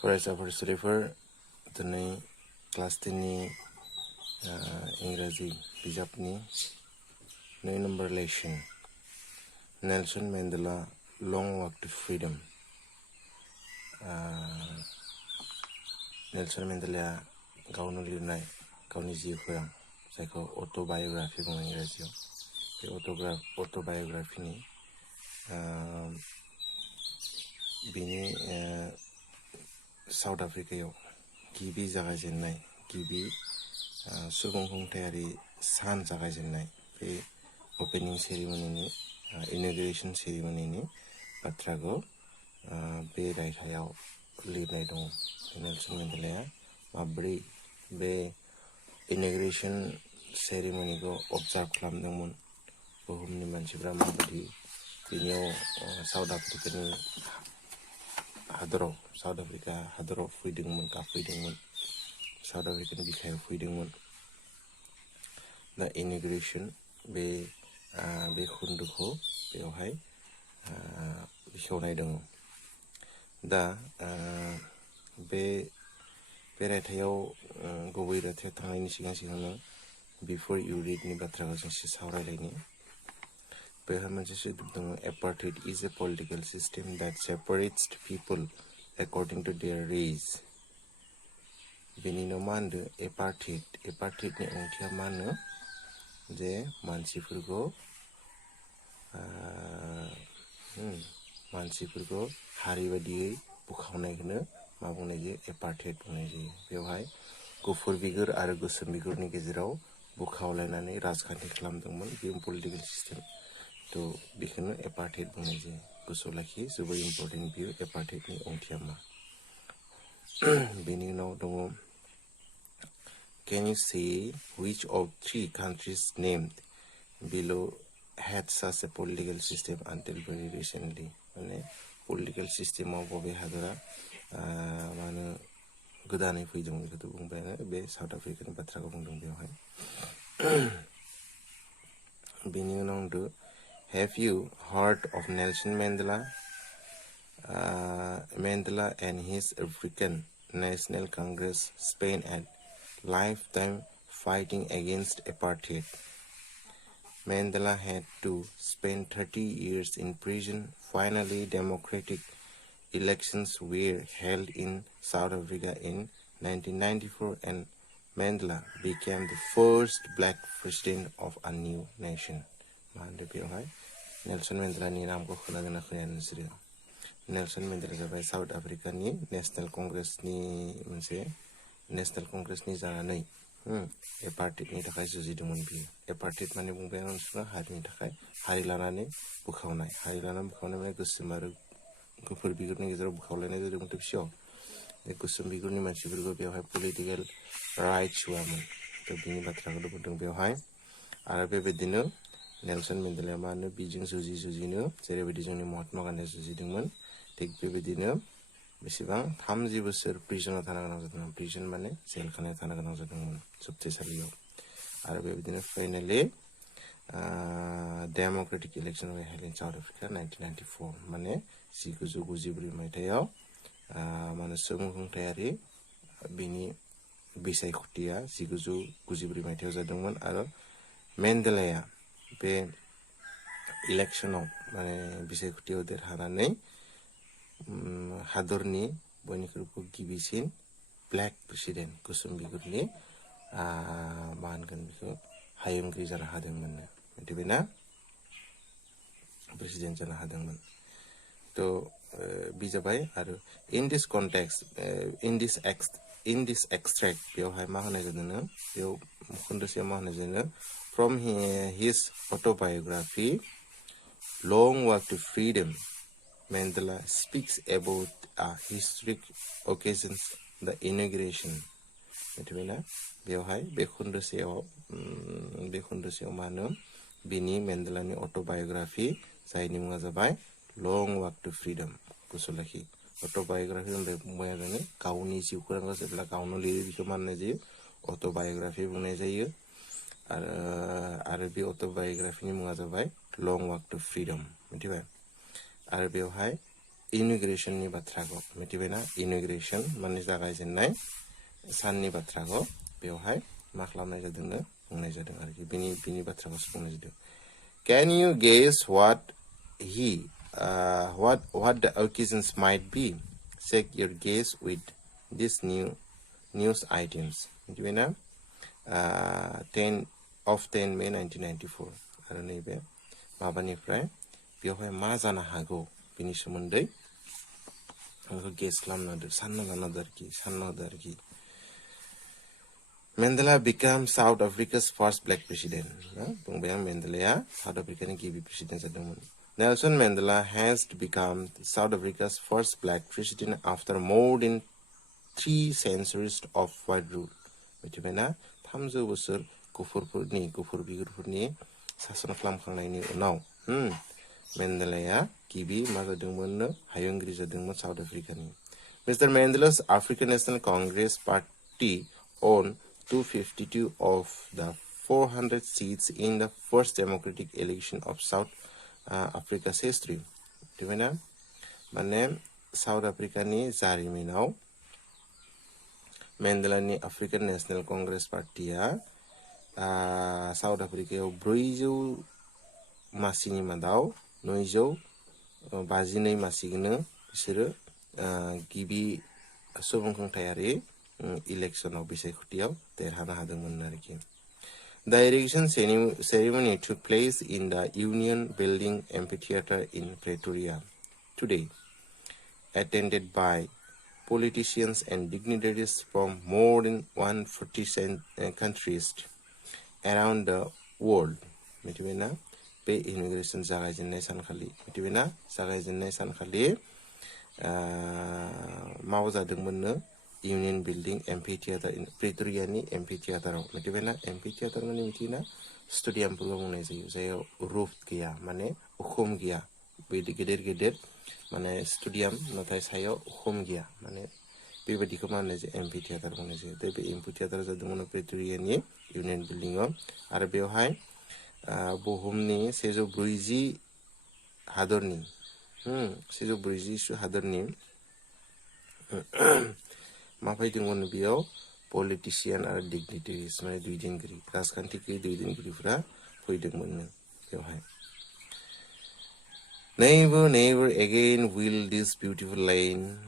फरायसाफोर दिनै क्लास 10नि इंराजि बिजाबनि 2 नम्बर लेसन नेल्सन मेंडेला लं वाक टू फ्रीडम नेल्सन मेंडेलाया गावनो लिरनाय गावनि जिउ खौरां जायखौ अट'बायोग्राफि बुङो इंराजियाव बे अट'बायोग्राफिनि बिनि साउथ आफ्रिकायाव गिबि जागायजेननाय गिबि सुबुं खुंथायारि सान जागायजेननाय बे ओपनिं सेरेमनिनि इनॉगरेशन सेरेमनिनि बाथ्राखौ बे रायथाइयाव लिरनाय दङ नेल्सन मेंडेलाया माब्रै बे इनॉगरेशन सेरेमनिखौ ऑब्जर्व खालामदोंमोन बुहुमनि मानसिफ्रा माबायदि बिनियाव साउथ आफ्रिका हादराव फैदोंमोन गाफैदोंमोन साउथ आफ्रिकानि बिखायाव फैदोंमोन दा इनॉगरेशन बे खोन्दोखौ बेवहाय बेखेवनाय दङ दा बे रायथाइयाव गुबै रायथाइयाव थांनायनि सिगांनो बिफोर इउ रिडनि बाथ्राखौ जों एसे सावरायलायनि बेवहाय मोनसे सोदोब दङ apartheid is a political system that separates people according to their race बेनि उनाव मा होनदों एपार्थाइडनि ओंथिया मा होनो जे मानसिफोरखौ हारि बायदियै बुखावनायखौनो मा बुंनाय जायो एपार्थाइड बुंनाय जायो बेवहाय गुफुर बिगुर आरो गोसोम बिगुरनि गेजेराव बुखावलायनानै राजखान्थि खालामदोंमोन बे पलिटिकल सिस्टेम तो बेखौनो एपार्थाइड बुंनाय जायो गोसोआव लाखि जोबोर इम्पर्टेन्ट बियो एपार्थाइडनि ओंथिया मा बेनि उनाव दङ Can you say which of 3 countries named below had such a political system until very recently? माने political system आव बबे हादरा माने गोदानै फैदोंमोन बेखौथ' बुंबाय बे साउथ आफ्रिकानि बाथ्राखौ बुंदों बेवहाय बेनि उनाव होनदों Have you heard of Nelson Mandela? Mandela and his African National Congress spent a lifetime fighting against apartheid. Mandela had to spend 30 years in prison. Finally, democratic elections were held in South Africa in 1994 and Mandela became the first black president of a new nation. मानदे बेवहाय Nelson मेंडेलानि नामखौ खोनादोंना खोनाया नोंसोरो Nelson Mandela जाबाय south आफ्रिकानि national कंग्रेसनि जानानै एपार्थाइडनि थाखाय जुजिदोंमोन बियो एपार्थाइड माने बुंबाय मानसिफ्रा हारिनि थाखाय हारि लानानै बुखावनाय माने गोसोम आरो गुफुर बिगुरनि गेजेराव बुखावलायनाय जादोंमोन फिसायाव बे गोसोम बिगुरनि मानसिफोरखौ बेवहाय पलिटिकेल राइट्स होआमोन तो बिनि बाथ्राखौ बुंदों बेवहाय आरो बेबायदिनो नेल्सन मेंडेलाया मा होनो बिजों जुजिनो जेरैबायदि जोंनि महात्मा गान्धीया जुजिदोंमोन थिग बेबायदिनो बेसेबां 30 बोसोर प्रिजनाव थानो गोनां जादोंमोन प्रिजन माने जेलखानायाव थानो गोनां जादोंमोन जोबथेसालियाव आरो बेबायदिनो finally democratic election held in south Africa 1994 माने 1994 मायथाइयाव माने सुबुं खुंथायारि बिनि बिसायख'थिया 1994 मायथाइयाव जादोंमोन आरो मेंडेलाया बे इलेक्शनाव माने बिसायख'थियाव देरहानानै हादरनि बयनिख्रुइबो गिबिसिन ब्लेक प्रेसिडेन्ट गोसोम बिगुरनि मा होनगोन बेखौ हायुंगिरि जानो हादोंमोन मिथिबायना प्रेसिडेन्ट जानो हादोंमोन तो बिजाबाय आरो इन दिस एक्सट्रैक्ट बेवहाय मा होनाय जादों बेयाव खोन्दोसेयाव मा होनाय जादों from his autobiography Long Walk to Freedom Mandela speaks about a historic occasion the inauguration मिथिबायना बेवहाय बे खोन्दोसेयाव मा होनो बिनि मेंडेलानि अट'बायोग्राफि जायनि मुङा जाबाय लं वाक टू फ्रीडम गोसोआव लाखि अट'बायोग्राफि होनबाय बुंबाय आरो गावनि जिउ खौरांखौ जेब्ला गावनो लिरो बेखौ मा होननाय जायो अट'बायोग्राफि बुंनाय जायो आरो बे अट'बायोग्राफिनि मुङा जाबाय लं वाक टू फ्रीडम मिथिबाय आरो बेवहाय inauguration ni bathrago मिथिबायना inauguration माने जागायजेननाय साननि बाथ्राखौ बेवहाय मा खालामनाय जादोंनो बुंनाय जादों आरोखि बिनि बाथ्राखौसो बुंनाय जादों Can you guess what the occasions might be? Check your guess with these news items. मिथिबायना 10 May 1994 आरो नैबे माबानिफ्राय बेवहाय मा जानो हागौ बिनि सोमोन्दै आंखौ गेस खालामनो होदो सानना लानो होदो आरोखि Mandela became South Africa's first black president. बुंबाय आं Mandela South Africaनि गिबि president जादोंमोन. Nelson Mandela has become South Africa's first black president after more than 3 centuries of white rule. मिथिबायना 300 बोसोर गुफुर बिगुरफोरनि सासन खालामखांनायनि उनाव Mandela गिबि मा जादोंमोननो हायुंगिरि जादोंमोन South Africaनि. Mr. Mandela's African National Congress Party won 252 of the 400 seats in the first democratic election of South Africa's history. मिथिबायना माने South Africaनि जारिमिनाव Mandelaनि African National Congress Partyया South Africaयाव 400 मासिनि मादाव 952 मासिखौनो बिसोरो गिबि सुबुंखुंथायारि इलेक्शनाव बिसायख'थियाव देरहानो हादोंमोन आरोखि The election ceremony took place in the Union Building Amphitheater in Pretoria today, attended by politicians and dignitaries from more than 140 countries around the world. मिथिबायना बे inauguration जागायजेननाय सानखालि माव जादोंमोननो Union Building Amphitheater in Pretoriaनि Amphitheaterआव मिथिबायना Amphitheater माने मिथियोना स्टेडियामफोरखौ बुंनाय जायो जायाव रुफ गैया माने उखुम गैया बेबायदि गेदेर माने स्टेडियाम नाथाय सायाव उखुम गैया माने बेबायदिखौ माने Amphitheater बुंनाय जायो बे Amphitheater जादोंमोन प्रेटरियानि Union Buildingआव आरो बेवहाय बुहुमनि 140 हादरनि 140 हादरनि मा फैदोंमोन बेयाव पलिटिशियान आरो डिग्निटारिस माने दैदेनगिरि राजखान्थिगिरि दैदेनगिरिफोरा फैदोंमोन बेवहाय Never again will this beautiful land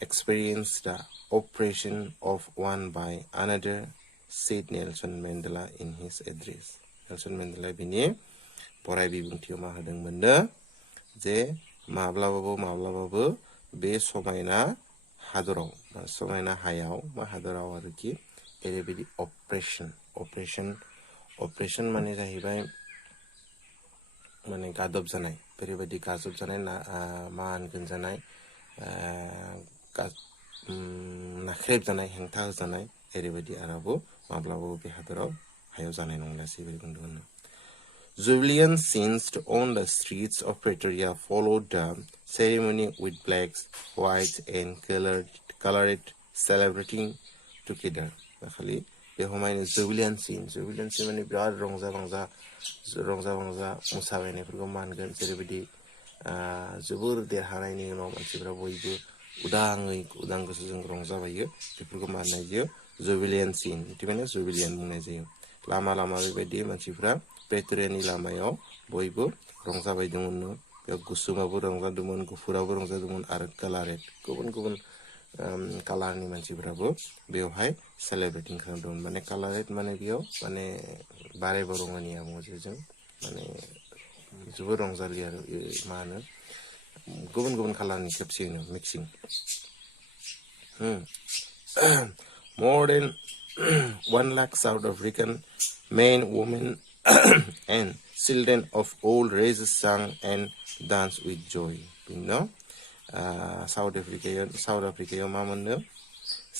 experience the oppression of one by another, said Nelson Mandela in his address. Nelson Mandela बिनि बराय बिबुंथियाव मा होदोंमोननो जे माब्लाबाबो बे समायना हादराव समायना हायाव मा हादराव आरोखि ओरैबायदि अपारेशन माने जाहैबाय माने गादब जानाय ओरैबायदि गाजब जानाय मा होनगोन जानाय नाख्रेब जानाय हेंथा होजानाय ओरैबायदि आराबो माब्लाबाबो बे हादराव हायाव जानाय नंलासै बेबायदि बुंदोंमोन Civilian scenes on the streets of Pretoria followed the ceremony with blacks, whites, and colored celebrating together. खालि बेवहाय civilian scene माने बिराद रंजा बांजा मोसाबायनायफोरखौ मानगोन जेरैबायदि जोबोर देरहानायनि उनाव मानसिफोरा बयबो उदां गोसोजों रंजाबायो बेफोरखौ माननाय जायो civilian scene मिथिबायना civilian बुंनाय जायो लामा बेबायदि मानसिफोरा प्रेटरियानि लामायाव बयबो रंजाबायदोंमोन बेयाव गुसुमाबो रंजादोंमोन गुफुराबो रंजादोंमन आरो कालारेड गुबुन कालारनि मानसिफोराबो बेवहाय सेलिब्रेटिं खालामदोंमोन माने कालारेड माने बेयाव माने बारे बरंगानि आमुजों माने जोबोर रंजालि आरो मा होनो गुबुन कालारनि खेबसेयैनो mixing more than 1 lakh South African men, women, and children of all races sang and danced with joy. You know, South Africa मा मोननो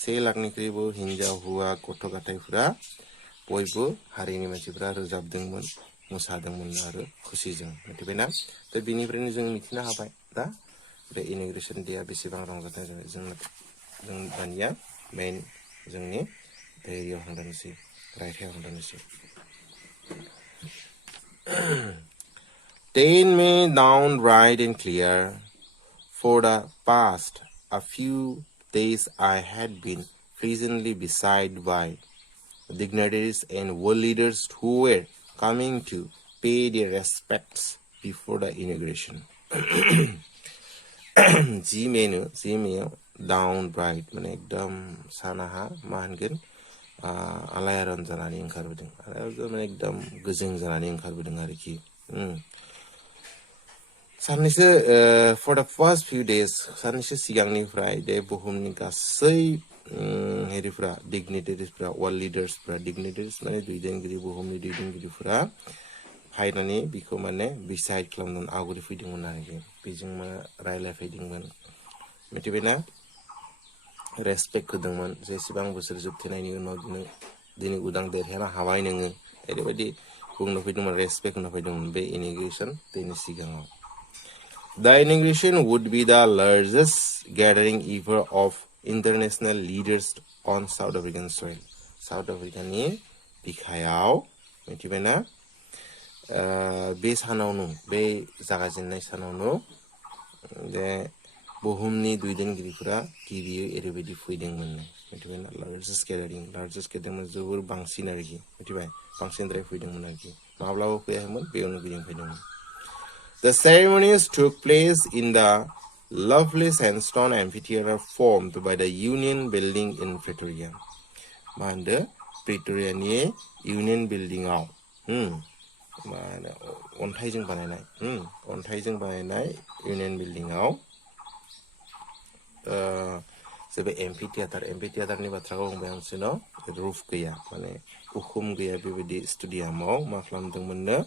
1 लाखनिख्रुइबो हिनजाव हौवा गथ' गथायफोरा बयबो हारिनि मानसिफोरा रोजाबदोंमोन मोसादोंमोन आरो खुसिजों मिथिबायना दा बेनिफ्रायनो जों मिथिनो हाबाय दा बे इन'ग्रेशन डेआ बेसेबां रंजाथाव जाबाय जों दानिया मेन जोंनि एरियायाव थांदोंसै रायथायाव थांदोंसै 10 May dawned bright and clear For the past a few days I had been pleasantly beside by dignitaries and world leaders who were coming to pay their respects before the inauguration. Ji down bright माने एकदम सानाहा मा होनगोन आलायारन जानानै ओंखारबोदों आरो माने एकदम गोजों जानानै ओंखारबोदों आरोखि साननैसो for the first few days साननैसो सिगांनिफ्राय बे बुहुमनि गासै हेरिफ्रा dignitaries world leaders dignitaries माने दैदेनगिरि बुहुमनि दैदेनगिरिफोरा फायनानै बिखौ माने बिसाइड खालामनानै आगुरि फैदोंमोन आरोखि बेजों मा रायलायफैदोंमोन मिथिबायना रेसपेक्ट होदोंमोन जेसेबां बोसोर जोबथेनायनि उनाव दिनै उदां देरहानो हाबाय नोङो ओरैबायदि बुंनो फैदोंमोन रेसपेक्ट होनो फैदोंमोन बे इनॉग्रेशन दिनै सिगाङाव The inauguration would be the largest gathering ever of international leaders on South African soil. South African-नि बिखायाव मिथिबायना बे सानावनो बे जागायजेननाय सानावनो जे बुहुमनि दैदेनगिरिफोरा गिबियै ओरैबायदि फैदोंमोन मिथिबायना लार्जेस्ट गेदारिं जोबोर बांसिन आरोखि मिथिबाय बांसिनद्राय फैदोंमोन आरोखि माब्लाबो फैयाखैमोन बेयावनो गिदिंफैदोंमोन The ceremonies took place in the lovely sandstone amphitheater formed by the Union Building in Pretoria. मा होनदो प्रिटरियानि Union Building-आव अन्थाइजों बानायनाय Union Building-आव जेबो एम्फिथियाटारनि बाथ्राखौ बुंबाय आं सिनो रुफ गैया माने उखुम गैया बेबायदि स्टेडियामाव मा खालामदोंमोननो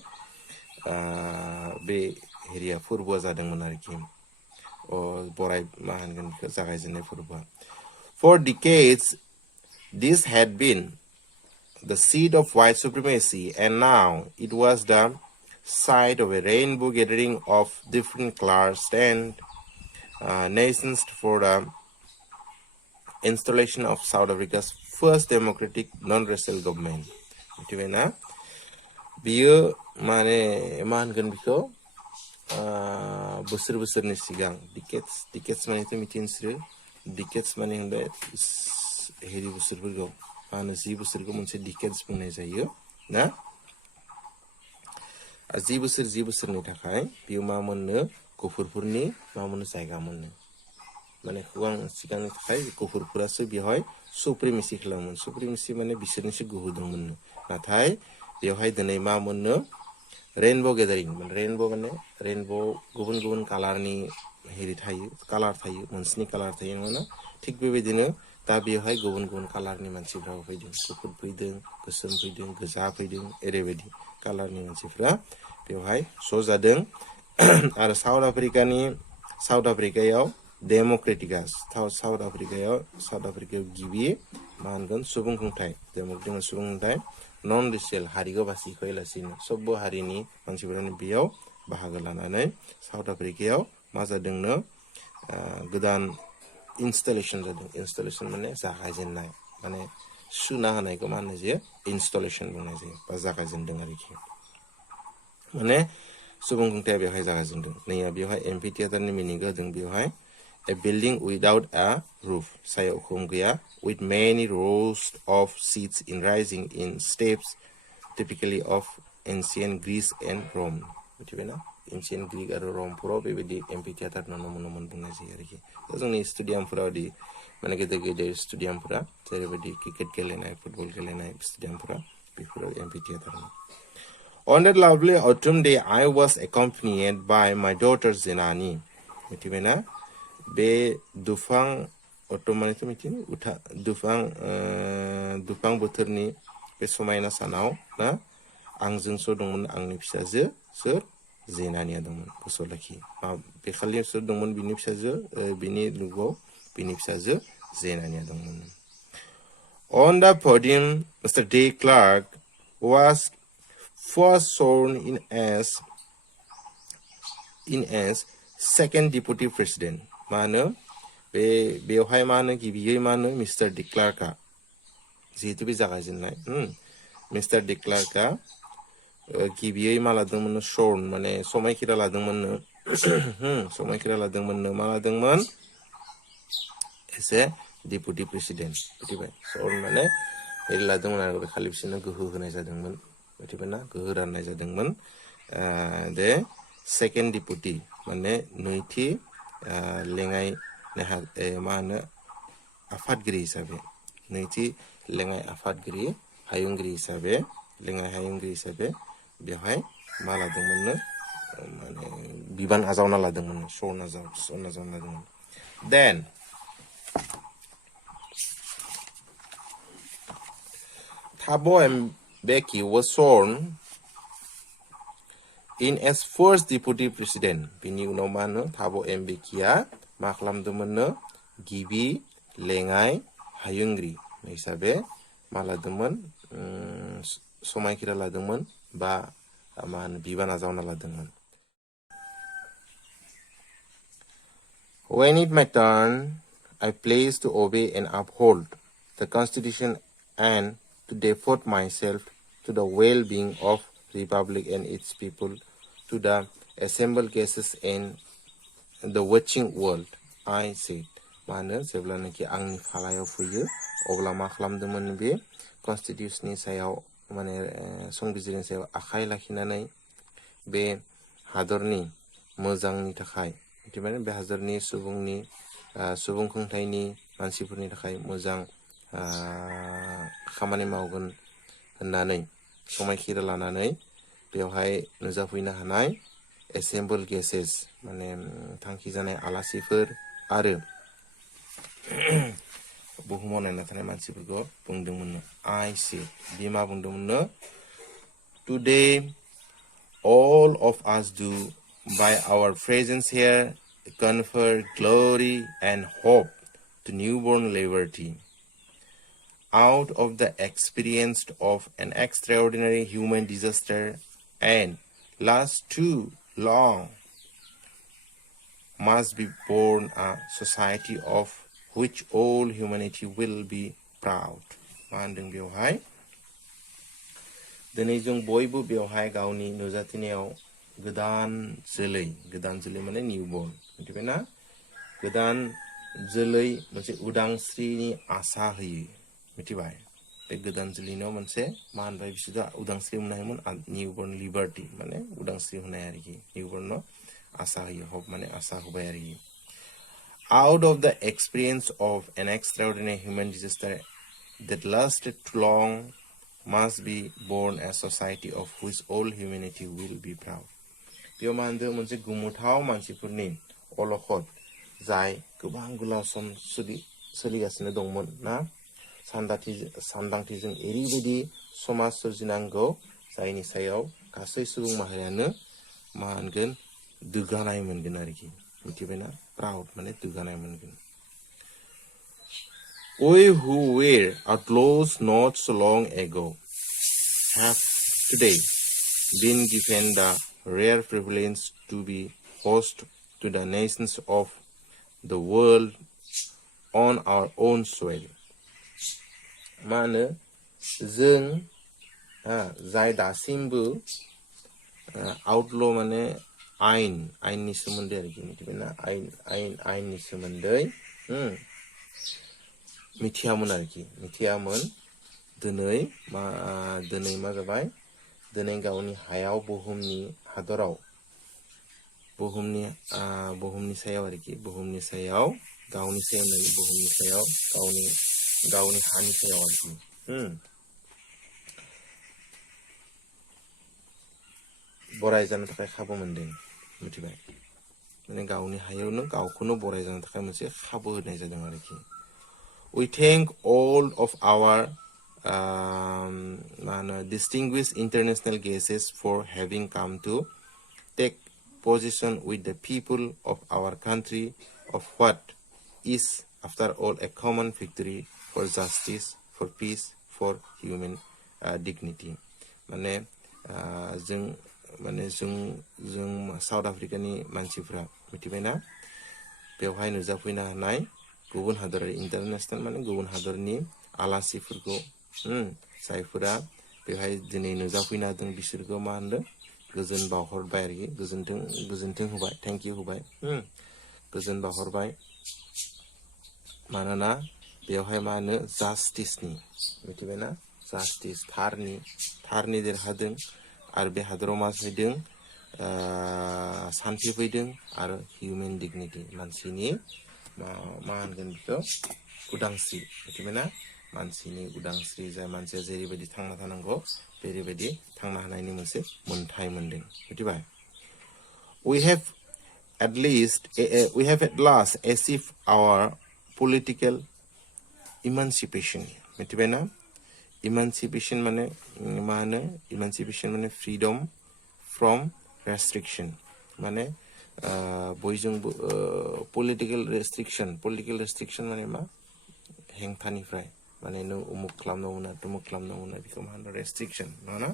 बे हेरिया फोरबोआ जादोंमोन आरोखि बराय मा होनगोन बेखौ जागायजेननाय फोरबोआ For decades this had been the seat of white supremacy and now it was the site of a rainbow gathering of different class and nations for the installation of South Africa's first democratic non-racial government. मिथिबायना बियो माने मा होनगोन बेखौ बोसोरनि सिगां decades मानेथ' मिथिनोसो decades माने होनबाय हेरि बोसोरफोरखौ मा होनो 10 बोसोरखौ मोनसे डिकेट्स बुंनाय जायो ना 10 बोसोरनि थाखाय बियो मा मोननो गुफुरफोरनि मा मोननो जायगा मोननो माने गोबां सिगांनि थाखाय गुफुरफोरासो बेवहाय सुप्रिमेसि खालामोन सुप्रिमेसि माने बिसोरनिसो गोहो दंमोन नाथाय बेवहाय दिनै मा मोननो रेनबो गेदारिं रेनबो माने रेनबो गुबुन कालारनि हेरि थायो कालार थायो मोनस्नि कालार थायो ना थिग बेबायदिनो दा बेवहाय गुबुन कालारनि मानसिफ्रा फैदों गुफुर फैदों गोसोम फैदों गोजा फैदों ओरैबायदि कालारनि मानसिफ्रा बेवहाय ज' जादों आरो साउथ आफ्रिकायाव डेमोक्रेटिका साउथ आफ्रिकायाव गिबि मा होनगोन सुबुंखुंथाय डेमोक्रेटिक सुबुंखुंथाय नन रेसियेल हारिखौ बासिखोलासिनो सबबो हारिनि मानसिफोरानो बेयाव बाहागो लानानै साउथ आफ्रिकायाव मा जादोंनो गोदान इनस्टलेशन माने जागायजेननाय माने सुना होनायखौ मा होननाय जायो इनस्टलेशन बुंनाय जायो बा जागायजेनदों आरोखि माने सुबुंखुंथाया बेवहाय जागायजेनदों नैया बेवहाय एम्फिथियाटारनि मिनिंखौ होदों बेवहाय A building without a roof, सायाव उखुम गैया, with many rows of seats rising in steps, typically of ancient Greece and Rome. मिथिबायना ancient Greek आरो Romeफोराव बेबायदि एम्फिथियाटार नुनो मोनोमोन बुंनाय जायो आरोखि जोंनि स्टेडियामफोरावदि माने गेदेर स्टेडियामफोरा जेरैबायदि क्रिकेट गेलेनाय फुटबल गेलेनाय स्टेडियामफोरा बेफोराव एम्फिथियाटार On that lovely autumn day, I was accompanied by my daughter Zenani. मिथिबायना बे दुफां अट'मानिथ' मिथियो दुफां बोथोरनि बे समायना सानाव ना आंजों ज' दंमोन आंनि फिसाजो सोर जेनानिया दंमोन गोसोआव लाखि बे खालि सोर दंमोन बिनि फिसाजो बिनि लोगोआव बिनि फिसाजो जेनानिया दंमोन On the podium, Mr. De Klerk was first sworn in as second deputy president. मा होनो बेवहाय मा होनो गिबियै मा होनो मिस्टार डि क्लार्कआ जिहेतु बे जागायजेननाय मिस्टार डि क्लार्कआ गिबियै मा लादोंमोन शर्न माने समायखिरा लादोंमोन समायखिरा लादोंमोननो मा लादोंमोन एसे डिपुटि प्रेसिडेन्ट मिथिबाय सर माने एरै लादोंमोन आरो खालि बिसोरनो गोहो होनाय जादोंमोन मिथिबाय ना गोहो राननाय जादोंमोन दे सेकेन्ड डिपुटि माने नैथि लेङाइ मा होनो आफादगिरि हिसाबै नैथि लेङाइ आफादगिरि हायुंगिरि हिसाबै लेङाइ हायुंगिरि हिसाबै बेवहाय मा लादोंमोननो माने बिबान आजावना लादोंमोन सर आजावना लादोंमोन देन Thabo Mbeki was sworn in as first deputy president. Bini unaw mano Thabo Mbekiya ma खालामदोंमोननो गिबि लेङाइ हायुंगिरि हिसाबै मा लादोंमोन समायखिरा लादोंमोन बा मा होनो बिबान आजावना लादोंमोन. When it my turn, I pledge to obey and uphold the Constitution and to devote myself to the well-being of the Republic and its people, to the assembled guests and the watching world. I said, मानो जेब्लानोखि आंनि फालायाव फैयो अब्ला मा खालामदोंमोन बे कन्स्टिटिउशननि सायाव माने संबिजिरनि सायाव आखाइ लाखिनानै बे हादरनि मोजांनि थाखाय मिथिबाय बे हादरनि सुबुं खुंथायनि मानसिफोरनि थाखाय मोजां खामानि मावगोन होननानै समायखिरा लानानै बेवहाय नुजाफैनो हानाय एसेम्बल गेसेस माने थांखि जानाय आलासिफोर आरो बुहुमाव नायना थानाय मानसिफोरखौ बुंदोंमोननो आइ से बिमा बुंदोंमोननो Today all of us do by our presence here confer glory and hope to newborn liberty. Out of the experience of an extraordinary human disaster and last too long must be born a society of which all humanity will be proud. मा होनदों बेवहाय दिनै जों बयबो बेवहाय गावनि नुजाथिनायाव गोदान जोलै माने निउबर्न मिथिबाय ना गोदान जोलै मोनसे उदांस्रिनि आसा होयो मिथिबाय बे गोदान जोलैनाव मोनसे मा होनबाय बिसोर उदांस्रि मोननो हायोमोन निउबर्न लिबार्टी माने उदांस्रि होनाय आरोखि निउबर्नआव आसा होयो हप माने आसा होबाय आरोखि out of the experience of an extraordinary human disaster that lasted too long must be born a society of which all humanity will be proud. बेयाव मा होनदों मोनसे गोमोथाव मानसिफोरनि अलखद जाय गोबां गोलाव सम सोलिगासिनो दंमोन ना सानदांथिजों एरैबायदि समाज सोरजिनांगौ जायनि सायाव गासै सुबुं माहारियानो मा होनगोन दुगानाय मोनगोन आरोखि मिथिबायना प्राउड माने दुगानाय मोनगोन We who were outlaws not so long ago have today been given the rare privilege to be host to the nations of the world on our own soil. मा होनो जों जाय दासिमबो आउटल' माने आयेननि सोमोन्दै आरोखि मिथिबायना आयेननि सोमोन्दै मिथियामोन दिनै मा जाबाय दिनै गावनि हायाव बुहुमनि हादराव बुहुमनि सायाव आरोखि बुहुमनि सायाव गावनि सायाव बुहुमनि सायाव गावनि हानि सायाव आरोखि बराय जानो थाखाय खाबु मोनदों मिथिबाय माने गावनि हायावनो गावखौनो बराय जानो थाखाय मोनसे खाबु होनाय जादों आरोखि We thank all of our distinguished international guests for having come to take position with the people of our country of what is after all a common victory for justice, for peace, for human dignity. माने जों south आफ्रिकानि मानसिफ्रा मिथिबायना बेवहाय नुजाफैनो हानाय गुबुन हादरारि international माने गुबुन हादरनि आलासिफोरखौ जायफोरा बेवहाय दिनै नुजाफैनो हादों बिसोरखौ मा होनदों गोजोन बावहरबाय आरोखि गोजोन्थों होबाय थेंक इउ होबाय गोजोन बावहरबाय मानोना बेवहाय मा होनो जास्टिसनि मिथिबायना जास्टिस थारनि देरहादों आरो बे हादराव मा फैदों सान्थि फैदों आरो हिउमेन डिगनिटि मानसिनि मा होनगोन बेखौ उदांस्रि मिथिबायना मानसिनि उदांस्रि जाय मानसिया जेरैबायदि थांना थानांगौ बेबायदि थांना थानायनि मोनसे मोनथाय मोनदों मिथिबाय we have at last achieved our political emancipation मिथिबायना emancipation माने मा होनो emancipation माने freedom from restriction माने बयजोंबो political restriction माने मा हेंथानिफ्राय माने नों उमुक खालामनो मोना तुमुक खालामनो मोना बेखौ मा होनो restriction नङा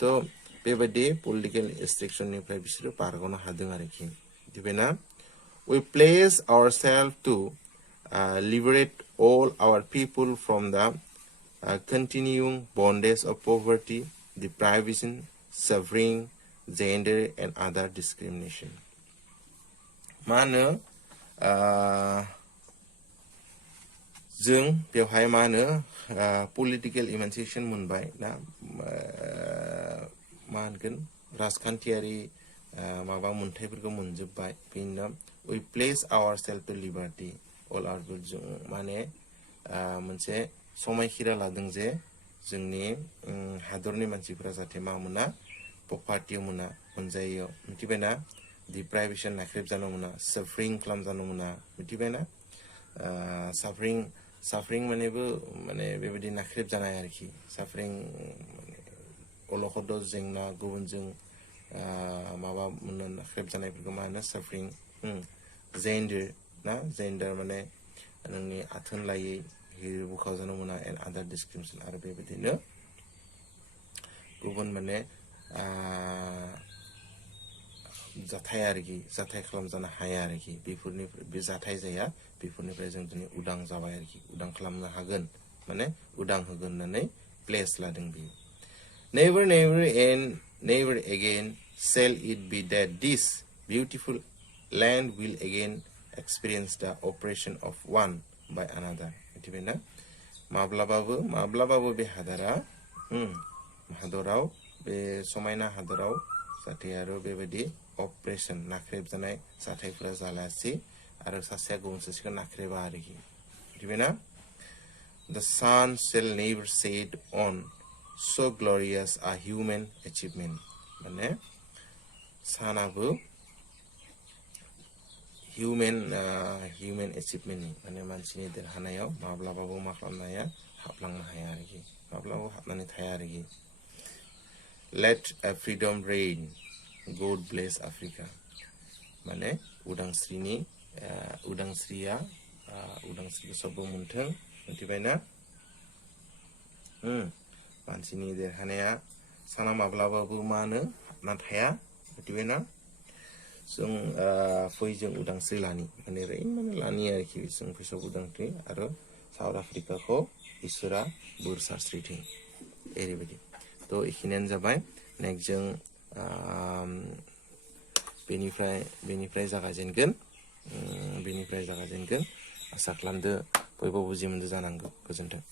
थ' बेबायदि political restrictionनिफ्राय बिसोरो बारग'नो हादों आरोखि मिथिबायना we place ourselves to liberate all our people from the continuing bondage of poverty, deprivation, suffering, gender, and other discrimination. मानो जों बेवहाय मा होनो political emancipation मोनबाय ना मा होनगोन राजखान्थियारि माबा मोनथायफोरखौ मोनजोबबाय बेनि उनाव we place ourselves to liberty all our जों माने मोनसे समायखिरा लादों जे जोंनि हादरनि मानसिफोरा जाहाथे मा मोना पपार्टियाव मोना मोनजायैयाव मिथिबायना डिप्राइभेसन नाख्रेबजानो मोना साफरिं खालामजानो मोना मिथिबायना साफरिं मानेबो माने बेबायदि नाख्रेबजानाय आरोखि साफरिं अलखद जेंना गुबुनजों माबा मोननो नाख्रेबजानायफोरखौ मा होनो साफरिं जेन्डार माने नोंनि आथोन लायै हिरि बुखावजानो मोना एन्ड आदार डिसक्रिमिनेसन आरो बेबायदिनो गुबुन माने जाथाय खालामजानो हाया आरोखि बेफोरनि बे जाथाय जाया बेफोरनिफ्राय जों दिनै उदां जाबाय आरोखि उदां खालामनो हागोन माने उदां होगोन होननानै प्लेस लादों बियो never again shall it be that this beautiful land will again experience the oppression of one by another मिथिबायना माब्लाबाबो बे हादराव बे समायना हादराव जाहाथे आरो बेबायदि अप्रेसन नाख्रेबजानाय जाथायफोरा जालासै आरो सासेया गुबुन सासेखौ नाख्रेबा आरोखि मिथिबायना the sun shall never set on so glorious a human achievement माने सानाबो human achievement माने मानसिनि देरहानायाव माब्लाबाबो मा खालामनो हाया हाबलांनो हाया आरोखि माब्लाबाबो हाबनानै थाया आरोखि let a freedom reign God bless Africa माने उदांस्रिखौ सबबो मोनथों मिथिबायना मानसिनि देरहानाया साना माब्लाबाबो मा होनो हाबना थाया मिथिबायना जों फैजों उदांस्रि लानि माने लानि आरोखि जों फैसा उदांस्रि आरो साउथ आफ्रिकाखौ इसोरा बोर सारस्रिथों ओरैबायदि थ' बेखिनियानो जाबाय नेक्स्ट जों बेनिफ्राय जागायजेनगोन आसा खालामदो बयबो बुजि मोनदो जानांगौ गोजोन्थों